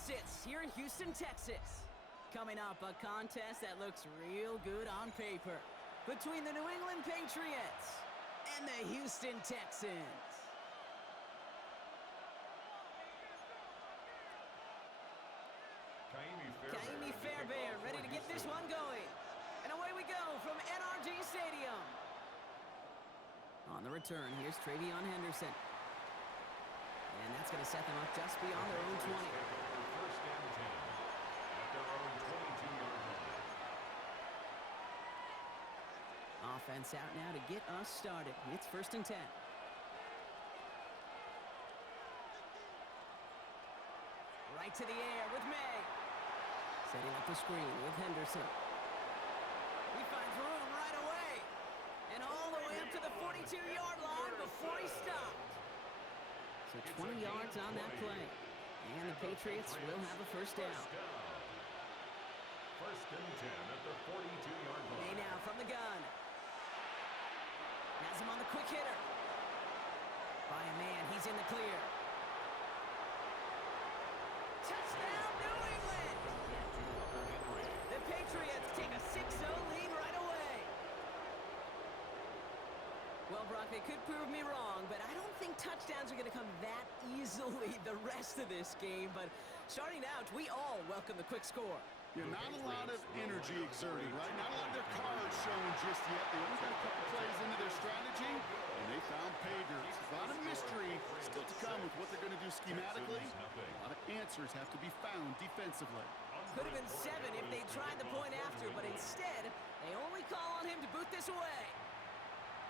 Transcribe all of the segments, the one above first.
Texas, here in Houston, Texas. Coming up, a contest that looks real good on paper between the New England Patriots and the Houston Texans. Ka'imi Fairbairn ready to get this one going. And away we go from NRG Stadium. On the return, here's Travion Henderson. And that's going to set them up just beyond their own 20. First and 10 at their own 22-yard line. Offense out now to get us started. It's first and 10. Right to the air with May. Setting up the screen with Henderson. He finds room right away. And all the way up to the 42-yard line before he stopped. So 20 yards on that play. And the Patriots will have a first down. First and 10 at the 42-yard line. May now from the gun. Has him on the quick hitter. By a man, he's in the clear. Touchdown, New England! The Patriots take a 6-0 lead right away. Well, Brock, they could prove me wrong, but I don't think touchdowns are going to come that easily the rest of this game. But starting out, we all welcome the quick score. Yeah, not a lot of energy exerted, right? Not a lot of their cards showing just yet. They only got a couple plays into their strategy, and they found pay dirt. A lot of mystery still to come with what they're going to do schematically. A lot of answers have to be found defensively. Could have been 7 if they tried the point after, but instead, they only call on him to boot this away.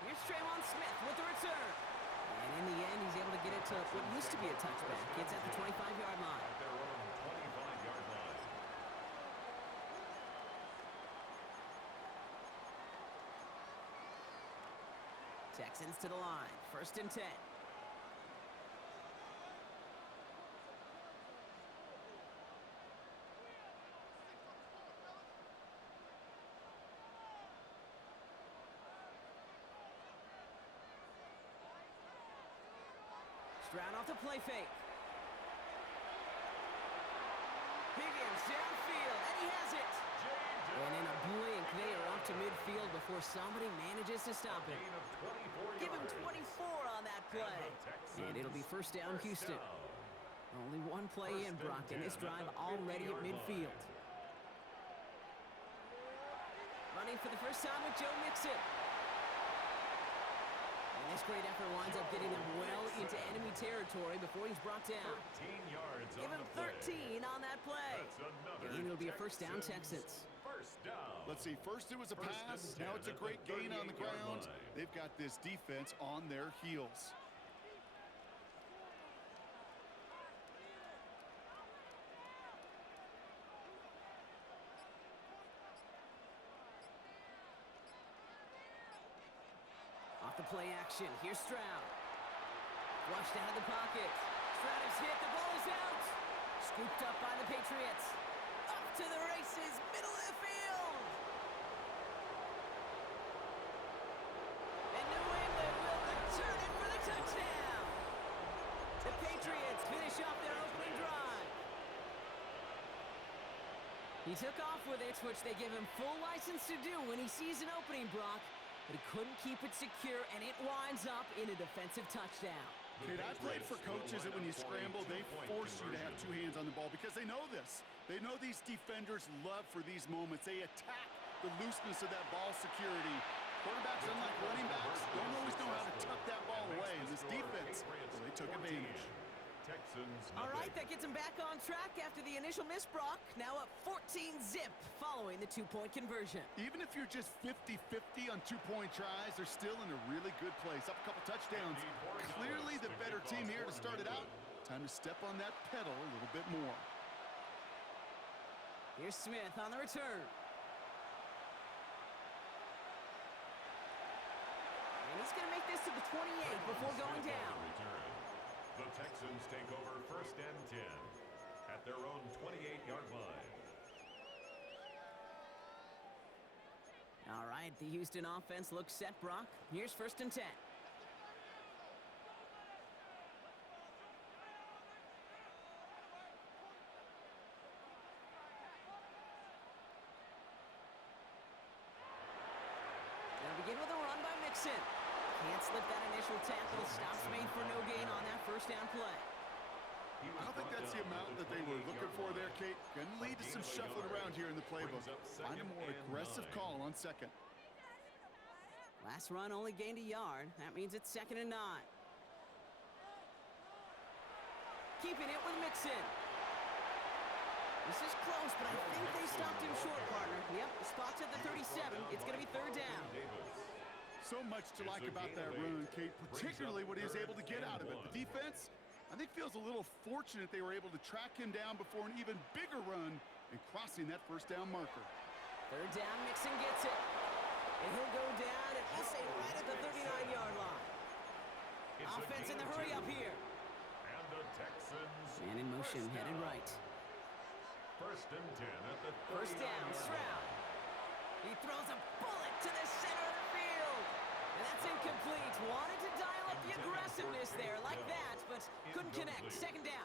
Here's Trayvon Smith with the return. And in the end, he's able to get it to what used to be a touchback. It's at the 25-yard line. At their own 25-yard line. Texans to the line. First and 10. Stroud off the play fake. Higgins downfield, and he has it. And in a blink, they are off to midfield before somebody manages to stop him. Give him 24 on that play. And it'll be first down, Houston. Only one play in, Brock, and this drive already at midfield. Running for the first time with Joe Mixon. And this great effort winds up getting them well into enemy territory before he's brought down. 13 yards Give him 13 on that play. And it'll be a first down, Texans. First down. Let's see, first it was a pass, now it's a great gain on the ground. They've got this defense on their heels. Off the play action, here's Stroud. Flushed out of the pocket. Stroud is hit, the ball is out. Scooped up by the Patriots. Up to the races, middle of the field. And New England will return it for the touchdown. The Patriots finish off their opening drive. He took off with it, which they give him full license to do when he sees an opening, Brock. But he couldn't keep it secure, and it winds up in a defensive touchdown. Kate, I played for coaches that when you scramble, they force you to have 2 hands on the ball because they know this. They know these defenders love for these moments. They attack the looseness of that ball security. Quarterbacks, unlike running backs, don't always know how to tuck that ball away. And this defense, well, they took advantage. Texans. All right, that gets them back on track after the initial miss, Brock. Now up 14-zip following the 2-point conversion. Even if you're just 50-50 on 2-point tries, they're still in a really good place. Up a couple touchdowns. Clearly the better team here to start it out. Time to step on that pedal a little bit more. Here's Smith on the return. And he's going to make this to the 28 before going down. The Texans take over first and 10 at their own 28-yard line. All right, the Houston offense looks set, Brock. Here's first and 10. Mixon. Can't slip that initial tackle. Stops made for no gain on that first down play. I don't think that's the amount that they were looking for there, Kate. Going to lead to some shuffling around here in the playbook. Find a more aggressive call on second. Last run only gained a yard. That means it's 2nd and 9. Keeping it with Mixon. This is close, but I think they stopped him short, partner. Yep, spot's at the 37. It's going to be 3rd down. So much to like about that run, Kate, particularly what he was able to get out of it. The defense, I think, feels a little fortunate they were able to track him down before an even bigger run and crossing that first down marker. 3rd down, Mixon gets it. And he'll go down and we'll say right at the 39-yard line. Offense in the hurry up here. And the Texans. Man in motion, headed right. 1st and 10 at the 1st down, Stroud. He throws a bullet to the center of the field. And that's incomplete. Wanted to dial up the aggressiveness there like that, but couldn't connect. 2nd down.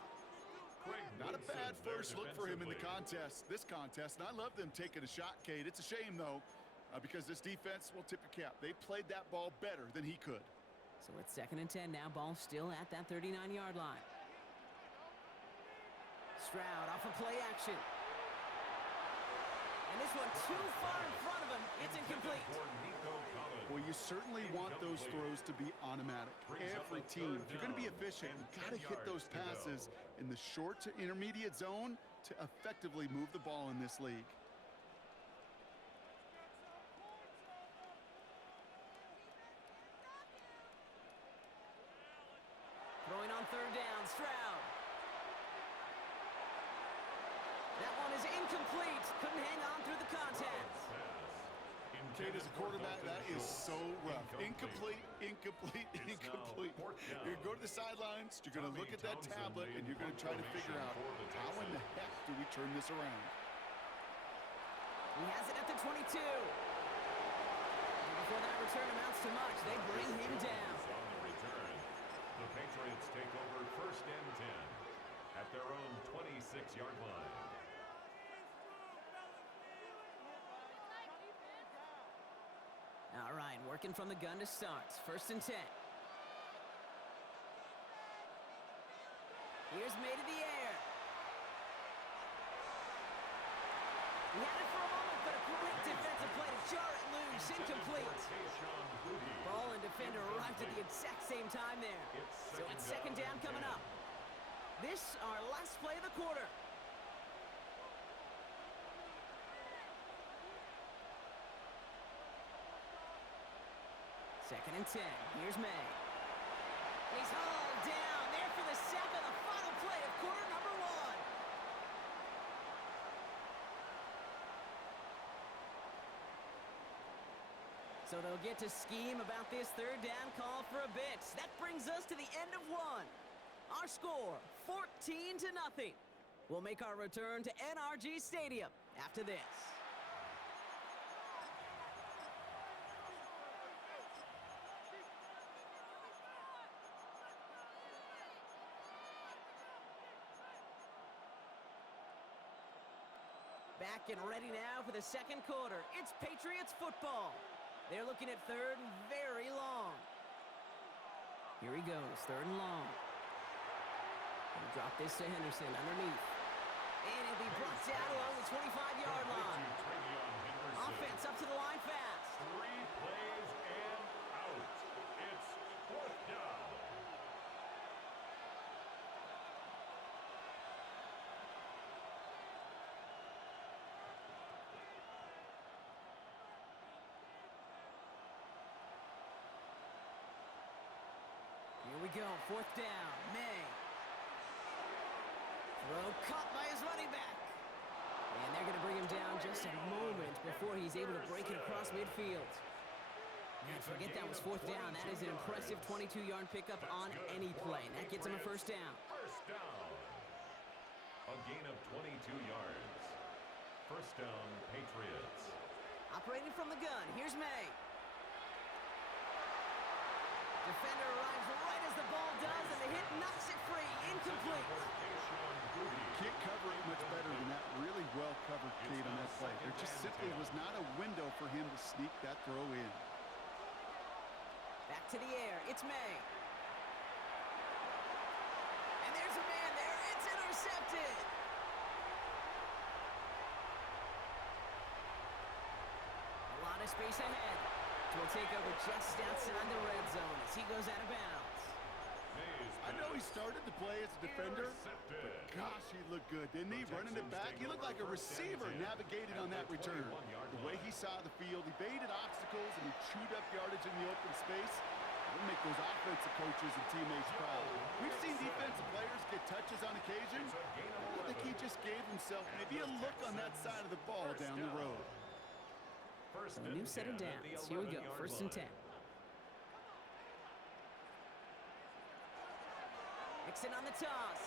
Not a bad first look for him in the this contest, and I love them taking a shot, Kate. It's a shame, though, because this defense will tip your cap. They played that ball better than he could. So it's 2nd and 10 now. Ball still at that 39-yard line. Stroud off of play action. And this one too far in front of him. It's incomplete. Well, you certainly want those throws to be automatic. Every team, if you're going to be efficient, you've got to hit those passes in the short to intermediate zone to effectively move the ball in this league. Throwing on 3rd down, Stroud. That one is incomplete. Couldn't hang on through the contact. Kate, as a quarterback, that is so rough. Incomplete, incomplete, incomplete. You're going to go to the sidelines, you're going to look at that tablet, and you're going to try to figure out how in the heck do we turn this around. He has it at the 22. And before that return amounts to much, they bring him down. The Patriots take over 1st and 10 at their own 26-yard line. All right, working from the gun to start. 1st and 10. Here's made in the air. He had it for a moment, but a great defensive play to jar it loose. Incomplete. Ball and defender arrived at the exact same time there. So it's 2nd down coming up. This, our last play of the quarter. 2nd and 10. Here's May. He's hauled down there for the sack on the final play of quarter number 1. So they'll get to scheme about this 3rd down call for a bit. That brings us to the end of 1. Our score, 14-0. We'll make our return to NRG Stadium after this. Back and ready now for the 2nd quarter. It's Patriots football. They're looking at 3rd and very long. Here he goes, 3rd and long. He'll drop this to Henderson underneath. And he'll be brought down along the 25-yard line. Offense up to the line fast. 3 plays and out. It's 4th down. Here we go, 4th down, May. Throw caught by his running back. And they're going to bring him down just a moment before he's able to break it across midfield. Man, forget that was 4th down. That is an impressive 22-yard pickup on any play. That gets him a 1st down. 1st down. A gain of 22 yards. 1st down, Patriots. Operating from the gun, here's May. Defender arrives right as the ball does, and the hit knocks it free. Incomplete. Can't cover it much better than that. Really well covered, Kate, on that play. There just simply was not a window for him to sneak that throw in. to the air. It's May. And there's a man there. It's intercepted. A lot of space ahead. Will take over just outside the red zone as he goes out of bounds. I know he started to play as a defender, but gosh, he looked good, didn't he? Running it back, he looked like a receiver navigating on that return. The way he saw the field, he baited obstacles, and he chewed up yardage in the open space. It'll make those offensive coaches and teammates proud. We've seen defensive players get touches on occasion. I think he just gave himself maybe a look on that side of the ball down the road. So a new set of downs. Here we go, 1st and 10. Mixon on the toss.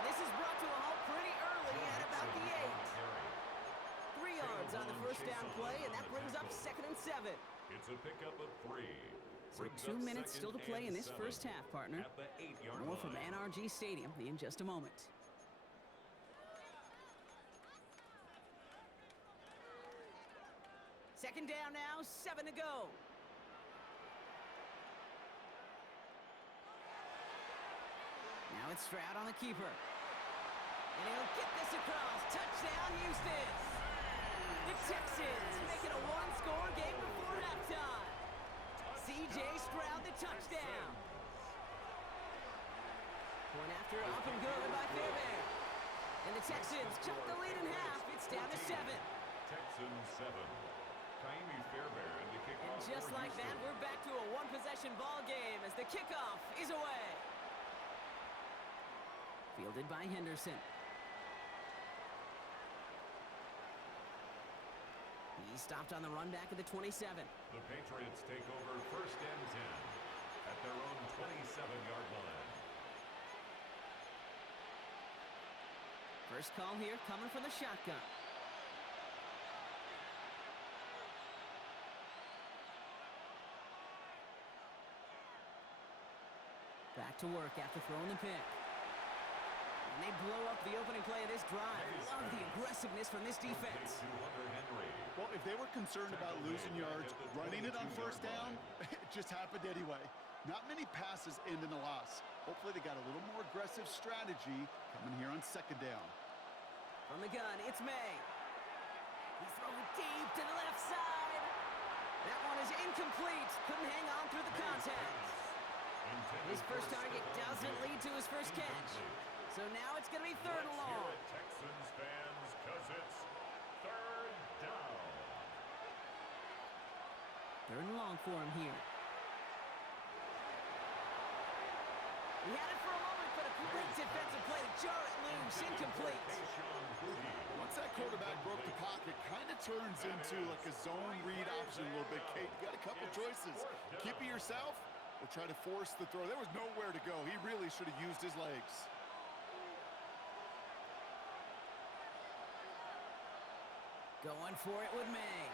And this is brought to a halt pretty early at about the 8. 3 yards on the first down play, and that brings up 2nd and 7. It's a pickup of 3. So 2 minutes still to play in this first half, partner. More from NRG Stadium in just a moment. Second down now, 7 to go. Now it's Stroud on the keeper. And he'll get this across. Touchdown, Houston. The Texans make it a 1-score game before halftime. C.J. Stroud, the touchdown. Point after up and good by Fairbairn. And the Texans cut the lead in half. It's down to 7. Texans 7. Kaimi Fairbairn to kick And off just for like that, Houston. we're back to a one-possession ball game as the kickoff is away. Fielded by Henderson. He stopped on the run back at the 27. The Patriots take over 1st and 10 at their own 27-yard line. First call here coming from the shotgun. Back to work after throwing the pick. And they blow up the opening play of this drive. Love the aggressiveness from this defense. To Hunter Henry. Well, if they were concerned about losing yards, running it on first down, it just happened anyway. Not many passes end in a loss. Hopefully they got a little more aggressive strategy coming here on 2nd down. From the gun, it's May. He's throwing deep to the left side. That one is incomplete. Couldn't hang on through the contact. His first target doesn't lead to his first catch. So now it's going to be 3rd and long. Texans fans, because it's 3rd down. 3rd and long for him here. He had it for a moment, but a great defensive play to jar it loose. Incomplete. Once that quarterback broke the pocket, kind of turns into like a zone read option a little bit. Kate, you got a couple choices. Keep it yourself or try to force the throw. There was nowhere to go. He really should have used his legs. Going for it with May.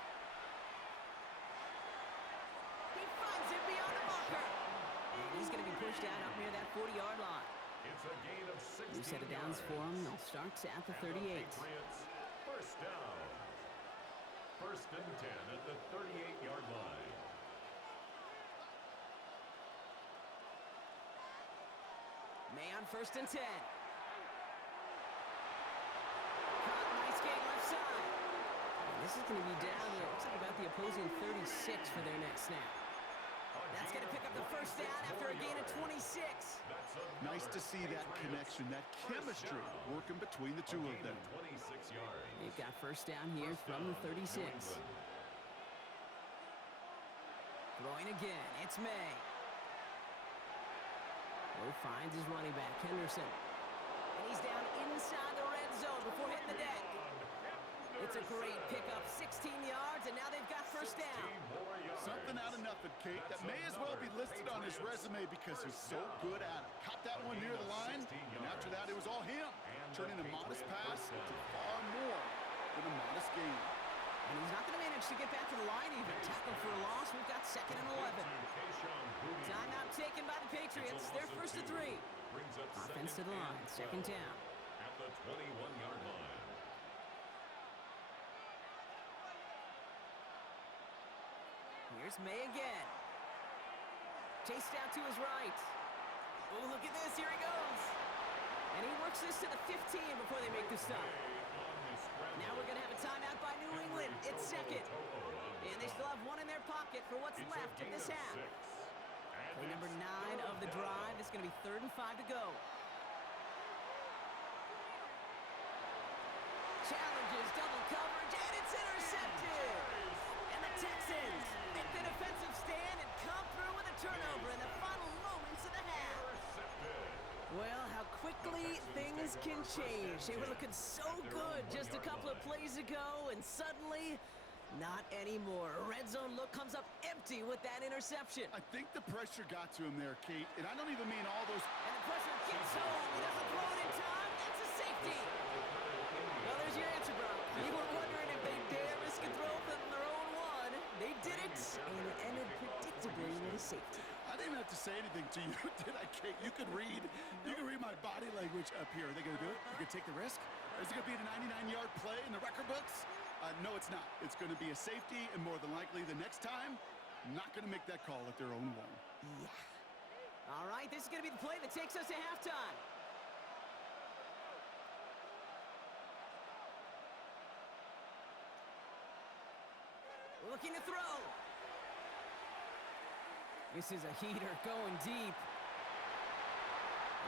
He finds it beyond the marker. And he's going to be pushed out up near that 40-yard line. It's a gain of 16 New set of downs for him. They'll start at the 38. Patriots, 1st down. 1st and 10 at the 38-yard line. May on 1st and 10. Caught, nice game left side. And this is going to be down here. Looks like about the opposing 36 for their next snap. That's going to pick up the first down after a gain of 26. Nice to see that connection, that chemistry working between the two of them. 26 yards. They've got first down here from the 36. Throwing again, it's May. Lowe finds his running back, Henderson. And he's down inside the red zone before hitting the deck. It's a great pickup, 16 yards, and now they've got first down. Something out of nothing, Kate. That may as well be listed on his resume because he's so good at it. Caught that one near the line, and after that, it was all him. Turning a modest pass into far more than a modest gain. And he's not going to manage to get back to the line even. Tackled for a loss. We've got 2nd and 11. Timeout taken by the Patriots. They're 1st and 3. Offense to the line. 2nd down. At the 21-yard line. Here's May again. Chased out to his right. Oh, look at this. Here he goes. And he works this to the 15 before they make the stop. Now we're going to have a timeout by New England. It's second. And they still have one in their pocket for what's left of this half. Play number 9 of the drive. It's going to be 3rd and 5 to go. Challenges double coverage, and it's intercepted. And the Texans make the defensive stand and come through with a turnover in the final moments of the half. Well, how quickly things can change. They were looking so good just a couple of plays ago, and suddenly, not anymore. A red zone look comes up empty with that interception. I think the pressure got to him there, Kate, and I don't even mean all those... And the pressure gets home. He doesn't throw it in time. That's a safety. Well, there's your answer, Brock. You were wondering if they dare risk a throw from their own one. They did it, and it ended predictably with a safety. I didn't have to say anything to you, did I, Kate? You could read my body language up here. Are they going to do it? You could take the risk? Or is it going to be a 99-yard play in the record books? No, it's not. It's going to be a safety, and more than likely the next time, not going to make that call at their own one. Yeah. All right, this is going to be the play that takes us to halftime. Looking to throw. This is a heater going deep.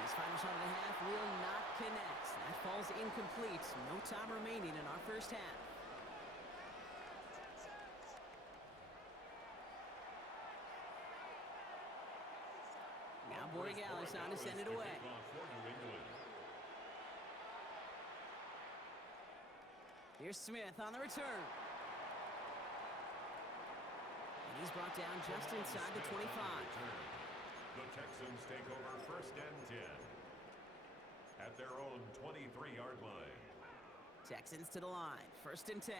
His final shot of the half will not connect. That falls incomplete. No time remaining in our first half. Now Borregales on to send it away. Here's Smith on the return. And he's brought down just inside the 25. The Texans take over 1st and 10 at their own 23-yard line. Texans to the line. 1st and 10.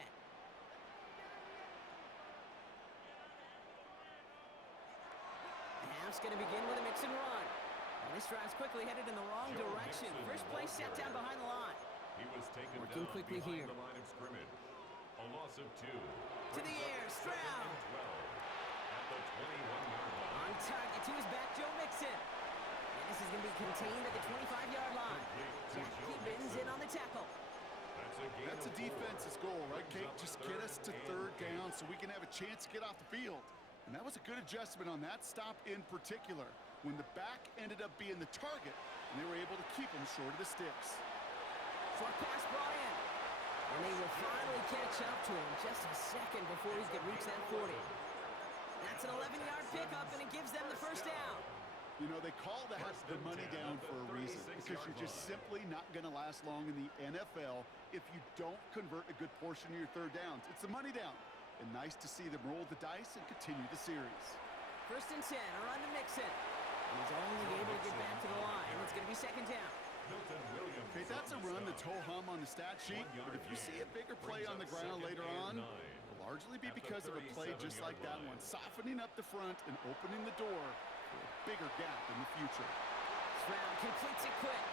The half's going to begin with a mix and run. And this drive's quickly headed in the wrong direction. First play set down behind the line. He was taken Working down quickly behind here. the line of scrimmage. A loss of 2. To the air, Stroud. 12 at the 21-yard line. On target to his back, Joe Mixon. And this is going to be contained at the 25-yard line. Jack Gibbons in on the tackle. That's That's a defense's goal, right, Kate? Just get us to 3rd down so we can have a chance to get off the field. And that was a good adjustment on that stop in particular, when the back ended up being the target, and they were able to keep him short of the sticks. Short pass brought in. And they will finally catch up to him just a second before he can reach that 40. That's an 11-yard pickup, and it gives them the first down. You know, they call that the money down for a reason, because you're just simply not going to last long in the NFL if you don't convert a good portion of your 3rd downs. It's the money down. And nice to see them roll the dice and continue the series. 1st and 10, a run to Mixon. And he's only able to get back to the line. It's going to be 2nd down. Okay, that's a run that's ho-hum on the stat sheet, but if you see a bigger play on the ground later on, it'll largely be because of a play just like that one, softening up the front and opening the door for a bigger gap in the future. Stroud completes it quick.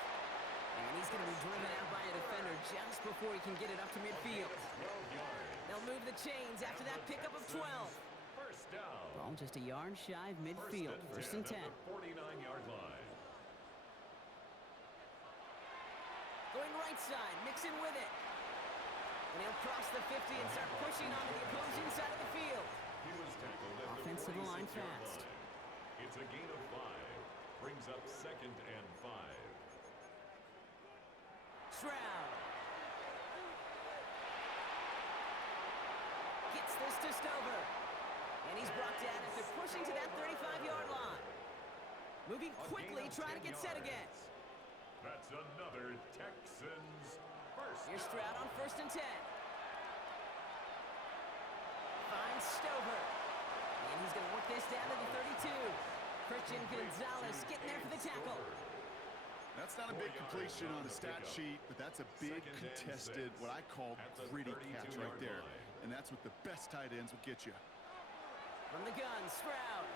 And he's going to be driven out by a defender just before he can get it up to midfield. They'll move the chains after that pickup of 12. First down. Ball just a yard shy of midfield. 1st and 10. At the 49-yard line. Going right side, Mixon with it. And he'll cross the 50 and start pushing onto the opposing side of the field. He was tackled at Offensive the line 46-yard fast. line. It's a gain of 5. Brings up 2nd and 5. Stroud. Gets this to Stover. And he's brought down after pushing to that 35-yard line. Moving quickly, trying to get set again. That's another Texans first. Here's Stroud on 1st and 10. Finds Stover. And he's going to work this down to the 32. Christian Gonzalez getting there for the tackle. That's not a big completion on the stat sheet, but that's a big contested, what I call gritty catch right there. And that's what the best tight ends will get you. From the gun, Stroud.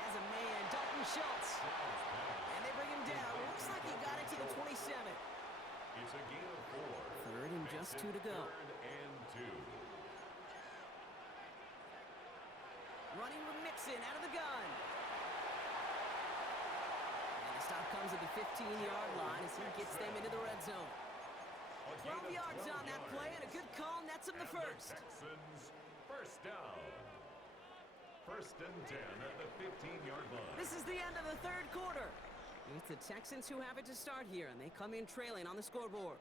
Has a man, Dalton Schultz. And they bring him down. Looks like he got it to the 27. It's a gain of 4. 3rd and just 2 to go. 3rd and 2. Running with Mixon comes at the 15-yard line as he gets them into the red zone. 12 yards on that play, and a good call nets him the first. Texans first down. First and 10 at the 15-yard line. This is the end of the third quarter. It's the Texans who have it to start here, and they come in trailing on the scoreboard.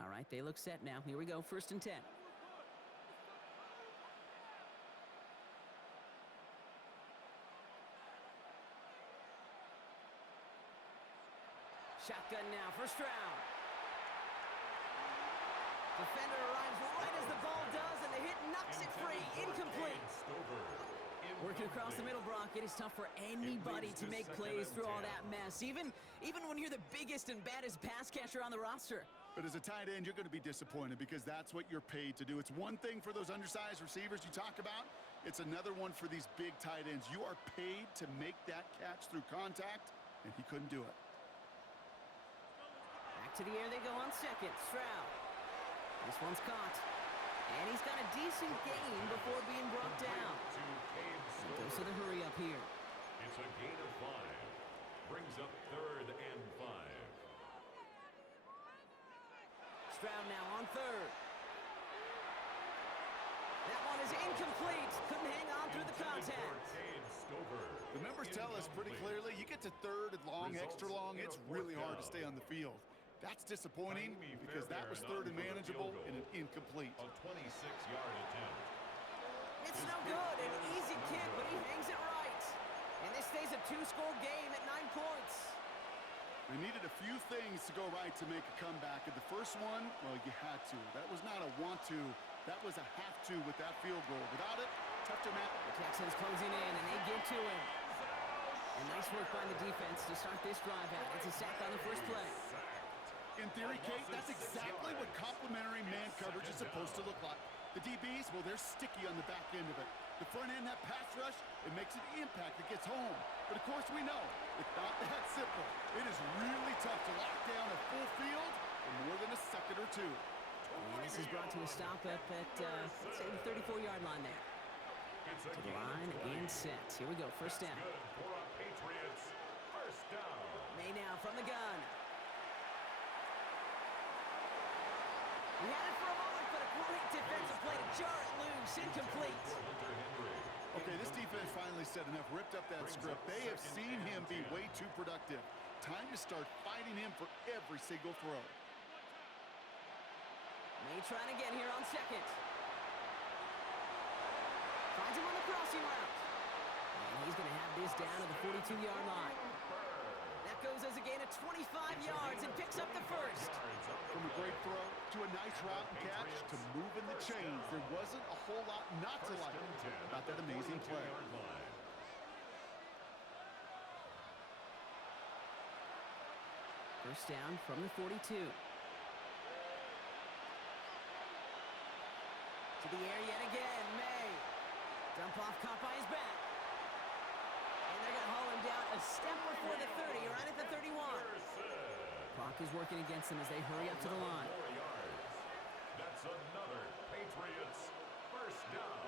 All right, they look set now. Here we go, first and 10. Shotgun now for Stroud. Defender arrives right as the ball does, and the hit knocks it free. Incomplete. Working across the middle, Brock, it is tough for anybody to make plays through all that mess, even when you're the biggest and baddest pass catcher on the roster. But as a tight end, you're going to be disappointed because that's what you're paid to do. It's one thing for those undersized receivers you talk about. It's another one for these big tight ends. You are paid to make that catch through contact, and he couldn't do it. Back to the air they go on second. Stroud. This one's caught. And he's got a decent gain before being brought down. And goes to the hurry up here. It's a gain of 5. Brings up third and 5. Stroud now on third. That one is incomplete. Couldn't hang on through the contact. The numbers tell us pretty clearly, you get to third and long, extra long, it's really hard to stay on the field. That's disappointing because that was third and manageable and an incomplete. A 26-yard attempt. It's no good. An easy kick, but he hangs it right. And this stays a 2-score game at 9 points. They needed a few things to go right to make a comeback. And the first one, well, you had to. That was not a want to. That was a have to with that field goal. Without it, tough to match. The Texans closing in, and they get to him. And nice work by the defense to start this drive out. It's a sack on the first play. In theory, Kate, that's exactly what complementary man coverage is supposed to look like. The DBs, well, they're sticky on the back end of it. The front end, that pass rush, it makes an impact that gets home. But of course we know, it's not that simple. It is really tough to lock down a full field for more than a second or two. And this is brought to a stop up at, let's say, the 34-yard line there. To the line and set. Here we go, first down. May now from the gun. He had it for a moment, but a great defensive play to jar it loose. Incomplete. Okay, this defense finally said enough, ripped up that script. They have seen him be way too productive. Time to start fighting him for every single throw. May trying again here on second. Finds him on the crossing route. And he's going to have this down to the 42-yard line. That goes as a gain of 25 yards and picks up the first. From a great throw to a nice route and catch to moving the chains. There wasn't a whole lot not to like about that amazing play. First down from the 42. To the air yet again, May. Dump off caught by his back. And they're going to haul him down a step before the 30, right at the 31. Clock is working against them as they hurry up to the line. That's another Patriots first down.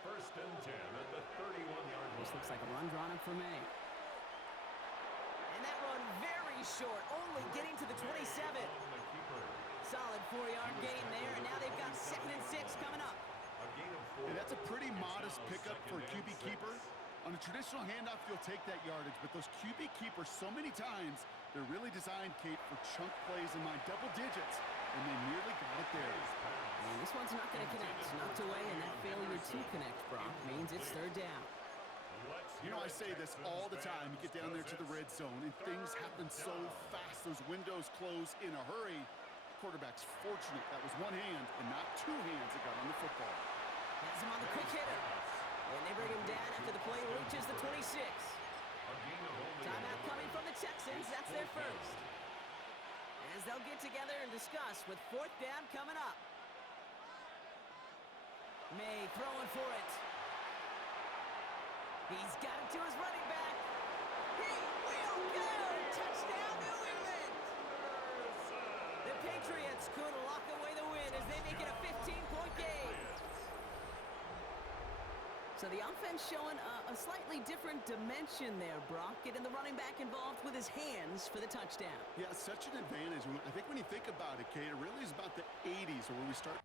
First and 10 at the 31-yard line. This looks like a run drawn up for May. And that run very short, only getting to the 27. Solid 4-yard gain there, and now they've got 2nd and 6 coming up. And that's a pretty modest pickup for a QB keeper. On a traditional handoff, you'll take that yardage, but those QB keepers, so many times, they're really designed, Kate, for chunk plays in my double digits, and they nearly got it there. And this one's not going to connect. Knocked away, and that failure to connect, Brock, means it's third down. You know, I say this all the time. You get down there to the red zone, and things happen so fast. Those windows close in a hurry. Quarterback's fortunate that was one hand and not two hands that got on the football. Has him on the quick hitter. And they bring him down after the play reaches the 26. Timeout coming from the Texans. That's their first. As they'll get together and discuss with fourth down coming up. May throwing for it. He's got it to his running back. He will go! Touchdown, New England! Patriots could lock away the win as they make it a 15-point game. So the offense showing a slightly different dimension there, Brock. Getting the running back involved with his hands for the touchdown. Yeah, such an advantage. I think when you think about it, Kate, it really is about the 80s where we start